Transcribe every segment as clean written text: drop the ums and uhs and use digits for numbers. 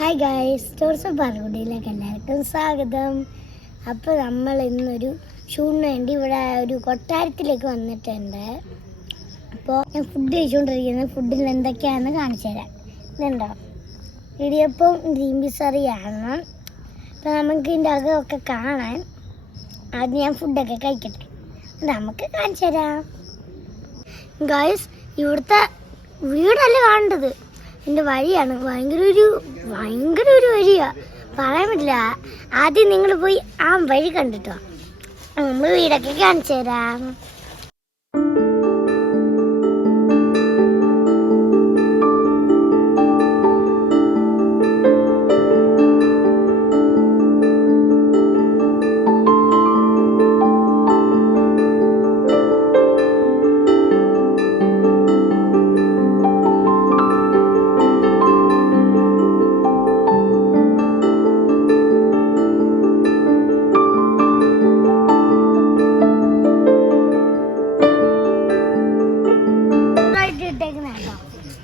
Hi guys, stores of പാലക്കുടിയിലേക്ക് എല്ലാവർക്കും സ്വാഗതം. അപ്പോൾ നമ്മൾ ഇന്നൊരു ഷൂട്ടിന് വേണ്ടി ഇവിടെ ഒരു കൊട്ടാരത്തിലേക്ക് വന്നിട്ടുണ്ട്. അപ്പോൾ ഞാൻ ഫുഡ് കഴിച്ചുകൊണ്ടിരിക്കുന്നത്. ഫുഡിൽ എന്തൊക്കെയാണെന്ന് കാണിച്ചു തരാം. ഇതുണ്ടോ, ഇടിയപ്പം ഗ്രീൻ പീസ് കറിയാണ്. അപ്പോൾ നമുക്ക് ഇതിൻ്റെ അകമൊക്കെ കാണാൻ ആദ്യം ഞാൻ ഫുഡൊക്കെ കഴിക്കട്ടെ, നമുക്ക് കാണിച്ചു തരാം. ഗായ്സ്, ഇവിടുത്തെ വീടല്ല കാണേണ്ടത്, എൻ്റെ വഴിയാണ്. ഭയങ്കര ഒരു വഴിയാണ്, പറയാൻ പറ്റില്ല. ആദ്യം നിങ്ങൾ പോയി ആ വഴി കണ്ടിട്ടോ, നമ്മൾ വീടൊക്കെ കാണിച്ചു തരാം.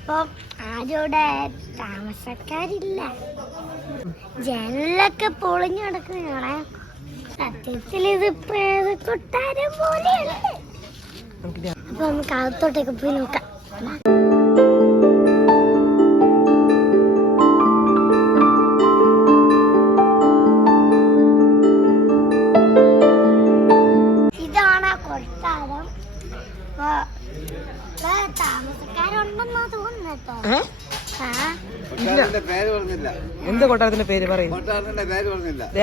അപ്പം ആരോടെ താമസക്കാരില്ല, ജനലൊക്കെ പൊളിഞ്ഞു കിടക്കുന്നതാണ്. സത്യത്തിൽ ഇതിപ്പോ കൊട്ടാരം പോലെയാണ്. അപ്പൊ നമുക്ക് അകത്തോട്ടൊക്കെ പോയി നോക്കാം. ഇതാണ് കൊട്ടാരം. താമസക്കാരുണ്ടെന്നാ തോന്നുന്നോ? എന്ത് കൊട്ടാരത്തിന്റെ പേര് പറയും?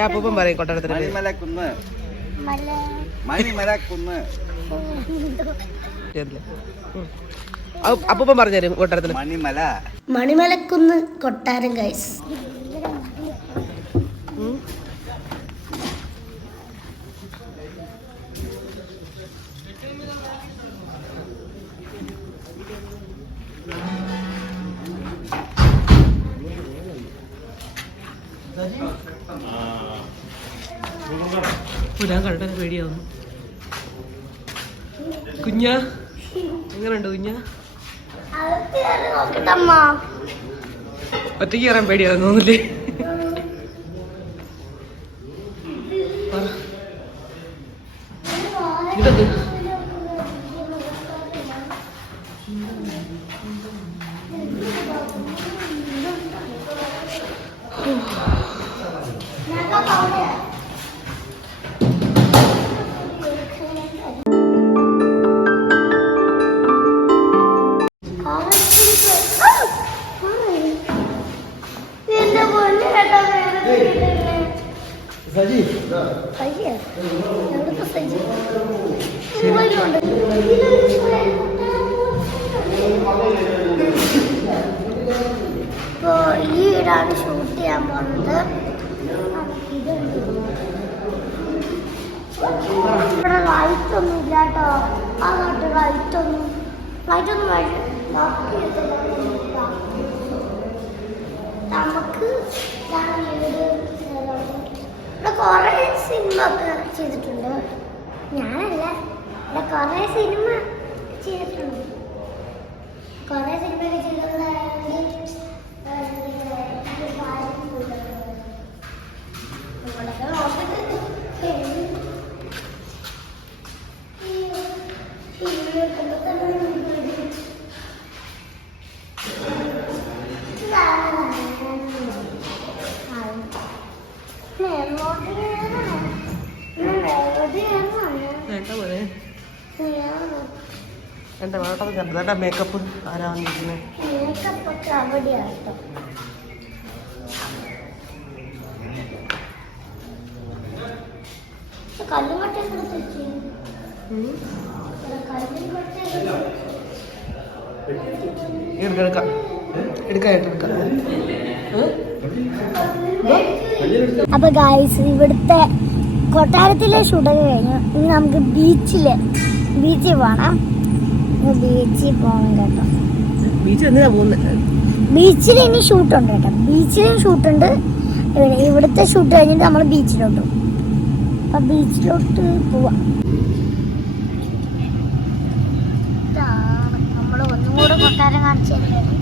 അപ്പൂപ്പൻ പറയും കൊട്ടാരത്തിന്റെ പേര്. അപ്പൂപ്പൻ പറഞ്ഞുതരും കൊട്ടാരത്തിന്. മണിമലക്കുന്ന് കൊട്ടാരം ഗൈസ്. ഞാൻ കണ്ട പേടിയാവുന്നു. കുഞ്ഞ എങ്ങനെയുണ്ട് കുഞ്ഞ? ഒറ്റയ്ക്ക് കയറാൻ പേടിയാവുന്നു തോന്നില്ലേ? ഇതൊക്കെ ഈ വീടാണ് ഷൂട്ട് ചെയ്യാൻ പോകുന്നത്. ഇവിടെ ലൈറ്റ് ഒന്നും ഇല്ല കേട്ടോ. അങ്ങോട്ട് ലൈറ്റൊന്നും നമുക്ക് ഇവിടെ കുറെ സിനിമ ഒക്കെ ചെയ്തിട്ടുണ്ട്. ഞാനല്ല, ഇവിടെ കുറെ സിനിമ ചെയ്തിട്ടുണ്ട്. കുറെ സിനിമ ഒക്കെ ചെയ്തിട്ടുണ്ടായത് എന്റെ വേട്ടത് കണ്ടത് മേക്കപ്പ് ആരാന്നിരിക്കുന്നത്. മേക്കപ്പൊക്കെ അവിടെയാണ് കേട്ടോ. അപ്പൊ ഗായ്സ്, ഇവിടുത്തെ കൊട്ടാരത്തിലെ ഷൂട്ടൊക്കെ കഴിഞ്ഞു. ഇനി നമുക്ക് ബീച്ചിൽ പോകണം. ബീച്ചിൽ പോകണം കേട്ടോ. ബീച്ചിൽ ഇനി ഷൂട്ടുണ്ട് കേട്ടോ. ബീച്ചിലും ഷൂട്ടുണ്ട്. ഇവിടുത്തെ ഷൂട്ട് കഴിഞ്ഞിട്ട് നമ്മൾ ബീച്ചിലോട്ട് പോകും. അപ്പൊ ബീച്ചിലോട്ട് പോവാം. നമ്മൾ ഒന്നും കൂടെ കൊട്ടാരം കാണിച്ചു തരുന്നത്.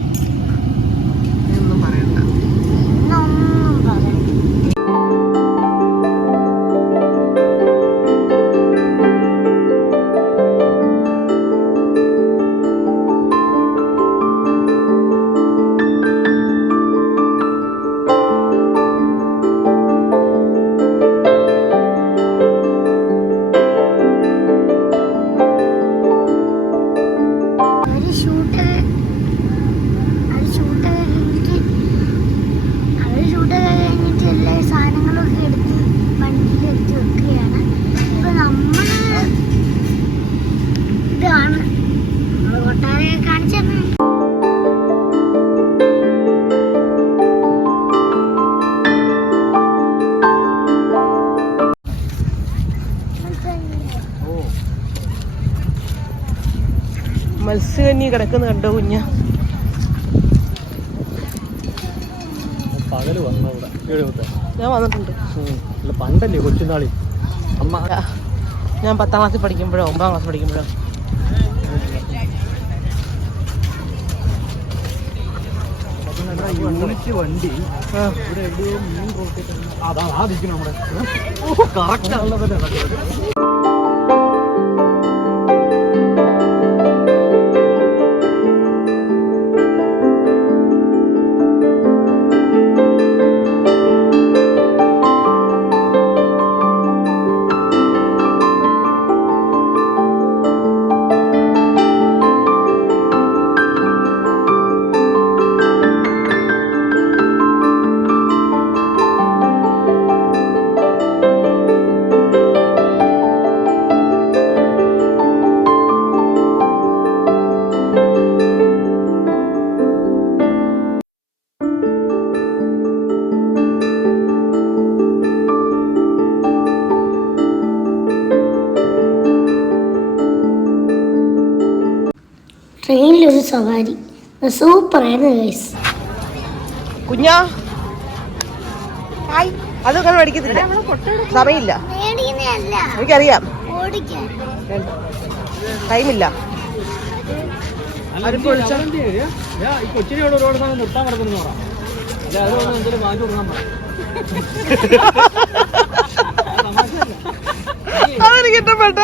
മത്സ്യകന്നി കിടക്കുന്ന കണ്ടോ കുഞ്ഞ? പകല് വന്ന ഞാൻ വന്നിട്ടുണ്ട്. പണ്ടല്ലേ കൊച്ചുനാളി അമ്മ. ഞാൻ 10ാം ക്ലാസ്സിൽ പഠിക്കുമ്പോഴോ 9ാം ക്ലാസ് പഠിക്കുമ്പോഴോ. യൂണിറ്റ് വണ്ടി ഇവിടെ എവിടെയോ മീൻ റോട്ടിൽ അതാ നിൽക്കണം നമ്മുടെ കറക്റ്റ് ആണല്ലോ. ട്രെയിനിലൊരു സവാരി സൂപ്പറായിരുന്നു ഗൈസ്. കുഞ്ഞാ അതൊക്കെ പഠിക്കത്തില്ല, സമയമില്ല. എനിക്കറിയാം, ടൈമില്ല. കൊച്ചിനോട് ഒരുപാട് സമയം നിർത്താൻ കിടക്കുന്നു പറയാം. അല്ലെ അതുകൊണ്ട് എന്തെങ്കിലും മാറ്റി കൊടുക്കാൻ പറയാം. അതെനിക്ക് ഇഷ്ടപ്പെട്ട.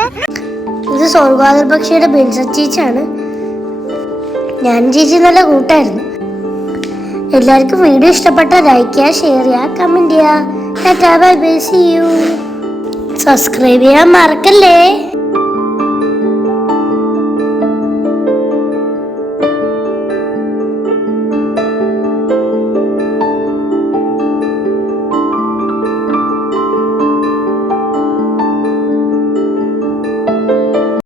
ഇത് സ്വർഗാദർ പക്ഷിയുടെ ബെൻസച്ചേച്ചാണ്. ഞാൻ ചേച്ചി നല്ല കൂട്ടായിരുന്നു. എല്ലാവർക്കും വീഡിയോ ഇഷ്ടപ്പെട്ട ലൈക്ക് ചെയ്യുക, ഷെയർ ചെയ്യുക, കമന്റ് ചെയ്യുക. Bye bye, see you. Subscribe ചെയ്യാൻ മറക്കല്ലേ.